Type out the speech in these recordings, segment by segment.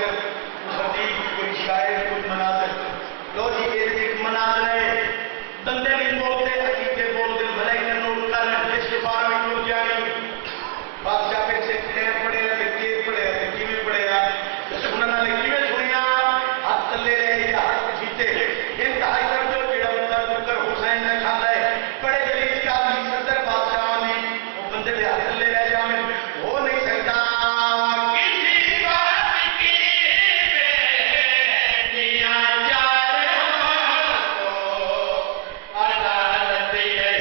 پھر خطیب کوئی شاعر کوئی مناظر لو جی ایک مناظر ہے بندے نہیں بولتے عقیدے بولتے بھلائی نے نوٹ کر اس کے بارے میں کیوں جانی بادشاہ پہ سے پڑے کے پڑے کیویں پڑے سننا نے کیویں سنیا ہاتھ تلے یا ہاتھ جیتے انتہائی کر جو جڑا بندہ بکر حسین نے کھانا ہے بڑے جلیل کا صدر بادشاہ نے وہ بندے دے ہاتھ تلے رہ جاویں ہو نہیں سکتا کسی بات کی بیٹیاں چار ہو عدالت یہی ہے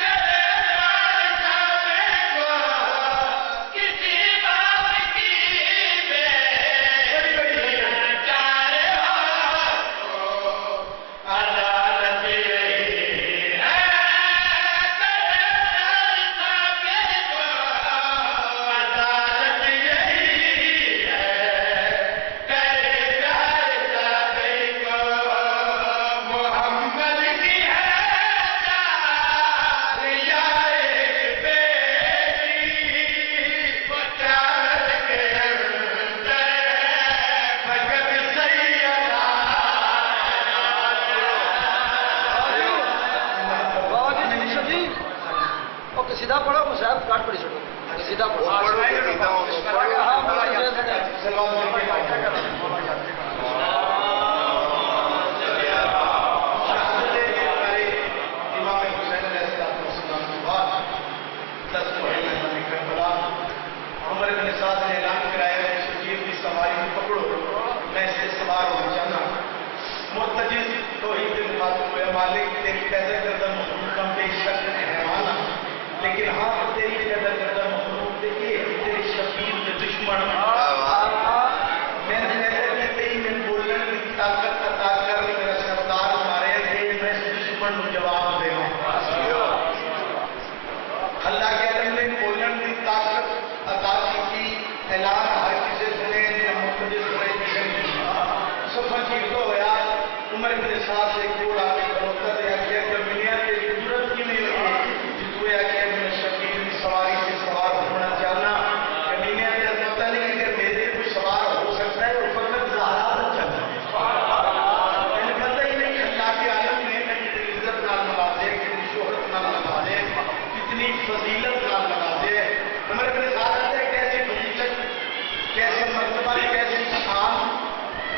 کرے کو کسی بات کی بیٹیاں چار ہو عدالت یہی ہے عدالت یہی ہے کرے کو محمد کی ہے چار یا ایک بیٹی وہ چار کے اندر فقط سیدہ سیدھا پڑھو وہ صاحب کاٹ پڑی چھوڑو سیدھا پڑھو عمر بن سعد نے اعلان کرایا کہ شبیر کی سواری کو پکڑو میں اس سے سوار ہونا چاہتا ہوں مرتجز توحید کے مخاطب ہوئے مالک تیری پیدا کردہ مخلوق کا بے شک حیوان لیکن ہاں تیری پیدا کردہ مخلوق دیکھیے تیری شبیر کے دشمن میں نے پیدا کی تیری میں بولنے کی طاقت عطا کر میرا سردار مارے گئے میں اس دشمن کو جواب دے ہوں اللہ کے علم نے بولنے کی طاقت عطا کی اعلان ہر کسی سنے یا مختلف سنے کسی سفر چیز تو ہوا عمر بن سعد سے کوڑ آگے بروتا دیا کیا کہ دنیا کے ضرورت کی نہیں ہوئی جس ہویا کہ میں شبیر کی سواری سے سوار ہونا چاہنا کہ دنیا کے پتہ نہیں کہ میرے کوئی سوار ہو سکتا ہے وہ فقط زہرا بچہ میں نے پتہ ہی نہیں اللہ کے عالم نے کتنی عزت نال نوازے کتنی شہرت نال نوازے کتنی فضیلت نال نوازے عمر بن سعد سے کیسی فضیلت کیسے مرتبہ کیسی شان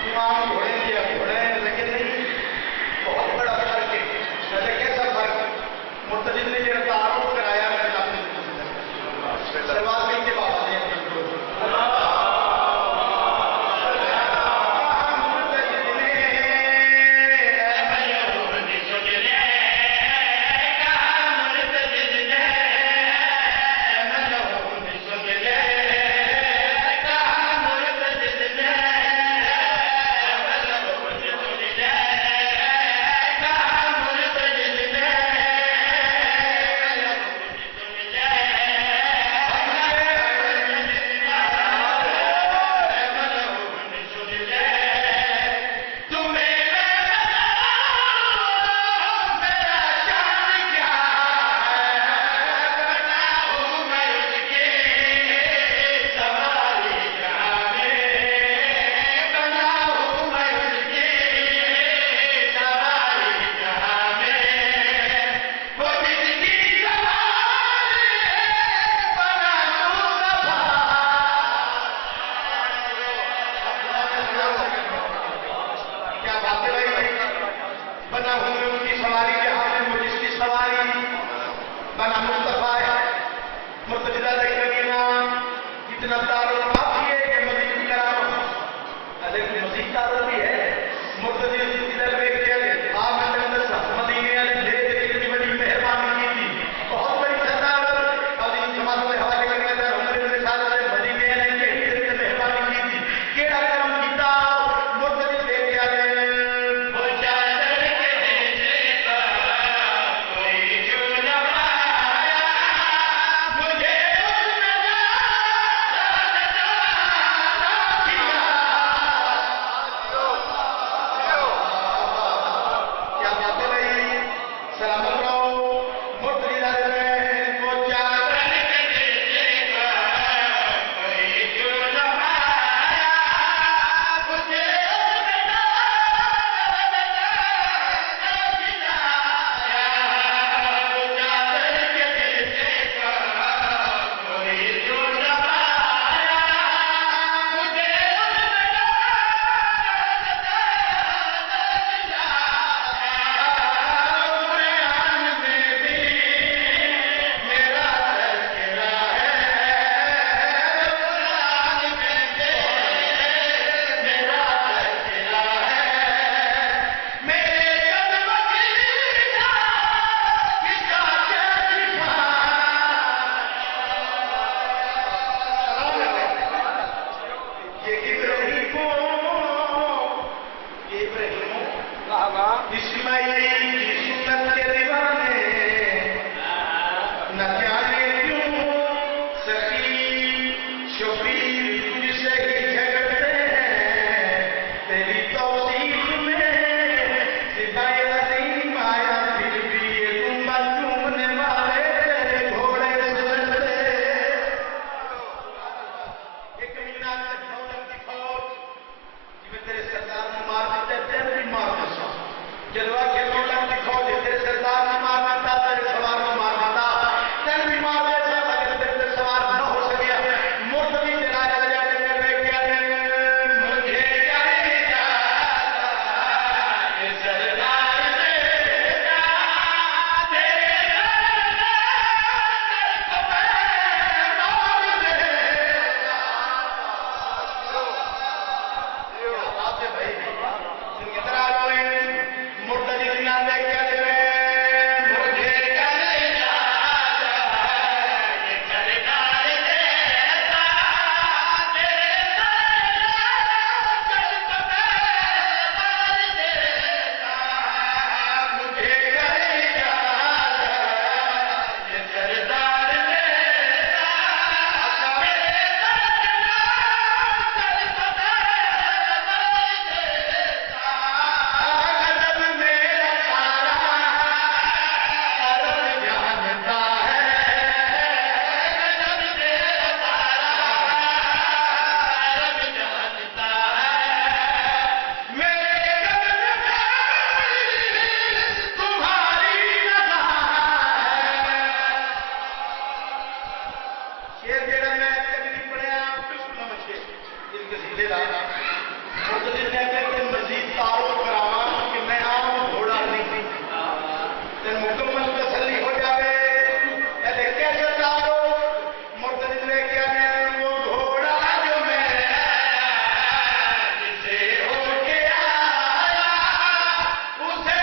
امام گھوڑے دیا گھوڑے لگے نہیں بہت بڑا فرق ہے ویسے کیسا فرق مرتجد نے یہ تعارف کرایا میں شروعات میں کے بعد دیتا مقتدر نے کہ مزید تعارف کراواں کہ میں عام گھوڑا نہیں تھی تے مکمل تسلی ہو جاوے اے کیسے تعارف مقتدر نے کہا وہ گھوڑا جو میں جسے ہو کے آیا اسے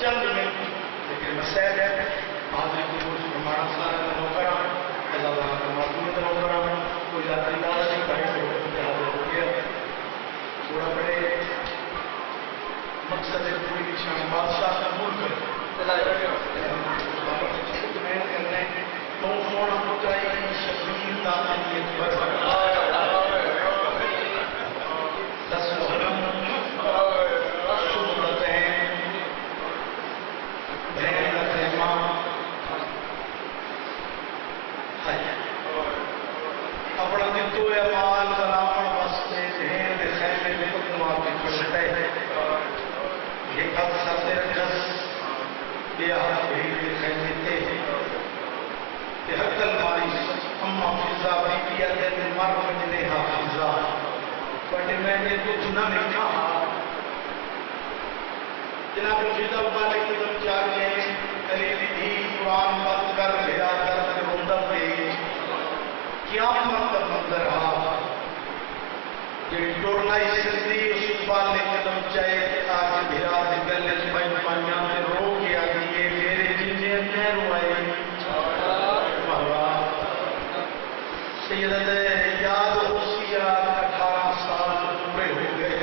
چند میں لیکن مسائل ہے حاضر کی روز ہمارا سارا نوکرا اللہ تعالیٰ کا معلوم نوکرا کوئی ذاتی دعوت نہیں کرے تو حاضر ہو گیا تھوڑا بڑے مقصد ہے پوری شان بادشاہ قبول کرے کرنے تو سونا پہنچائی شبیر دانیت پر دس محرم اپنا دتو یا مال بناون واسطے ذہن دے خیمے دے حکماں تے کھڑتا ہے یہ کب ستے رکھس بیا بھئی دے خیمے تے حق الماری اما فضا بی تے مر وجنے حافظا بڑے میں نے کچھ نہ لکھا جناب فضا والے کی دم چاہیے تیری بھی قرآن بند کر بھیڑا درد روندہ پہ قیامت کا منظر آ جڑی ٹورنا ہی سکتی اس والے قدم چاہے آج بھیڑا دے گلے بن پانیاں تے رو کے آ دیئے میرے جنجے میں روائے سیدہ یاد حسیہ 18 سال پورے ہو گئے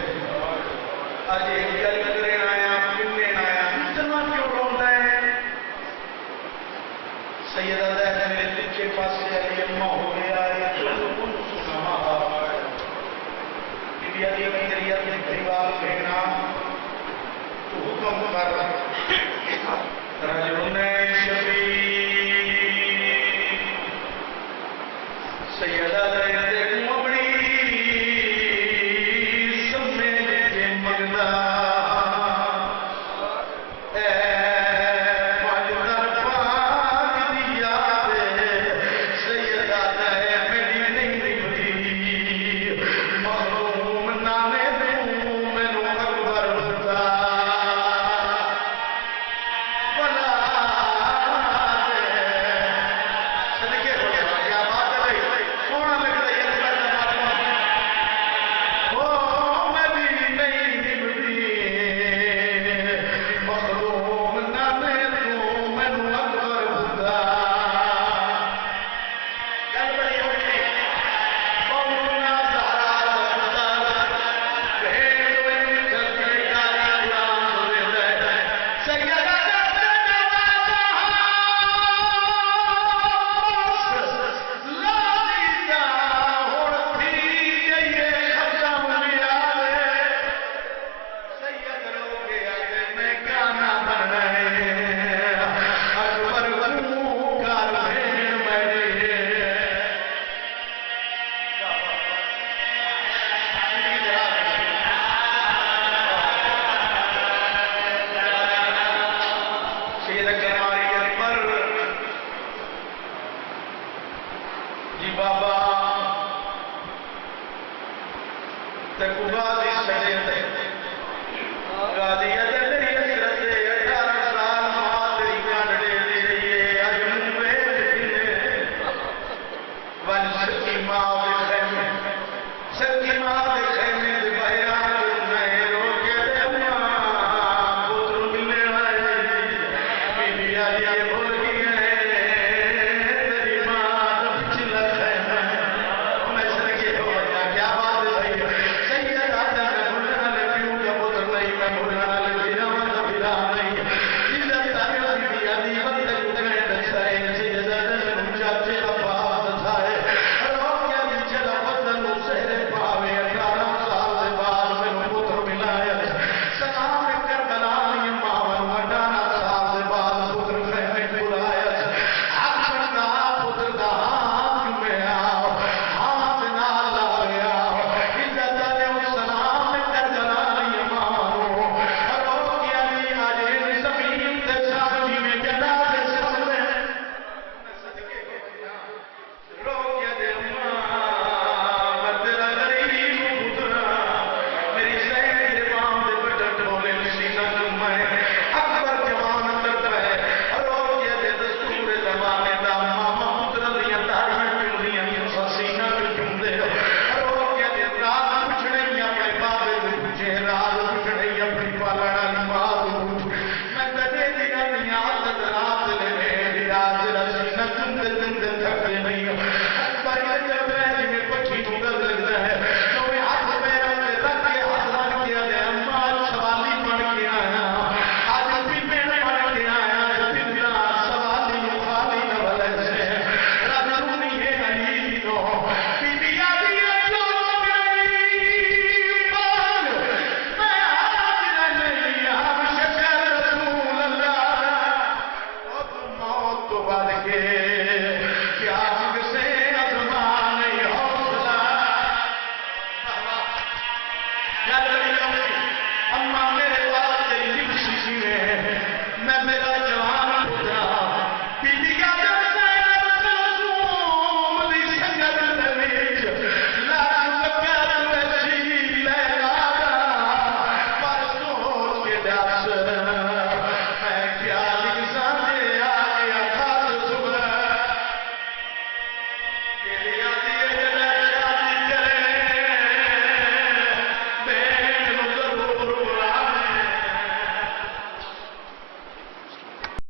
آج ایک گل کرنے آیا پھرنے آیا اتنا کیوں روندہ ہے سیدہ میرے پیچھے پاسے علی اماں ہو گیا ہے ان سنا بی علی امیریت نے پریوار بھینا تو حکم کر رجل شبیر سیدہ دیکھوں اپنی سمیت کے مگنا سونا لگتا تک غازی سڑے تے غازی اجل حسرت 18 سال ماں تیری کانڈے دی رہی ہے اج منہ دکھنے ون سکی ماں دے خیمے سکی ماں دے خیمے دے بحران میں رو کے دے ماں پتر ملنے آئے میری آئی بھول گئی ہے تیری ماں دا پچھلا خیمہ میں سرگے ہوتا کیا بات ہے سید آتا میں بھولنا لے پیوں کا پتر نہیں میں بھولنا لے پینا ماں بھلا نہیں عزت تاکہ میری آئی وقت گئے دسائے سید آتا میں چاچے ابا دسائے Yeah.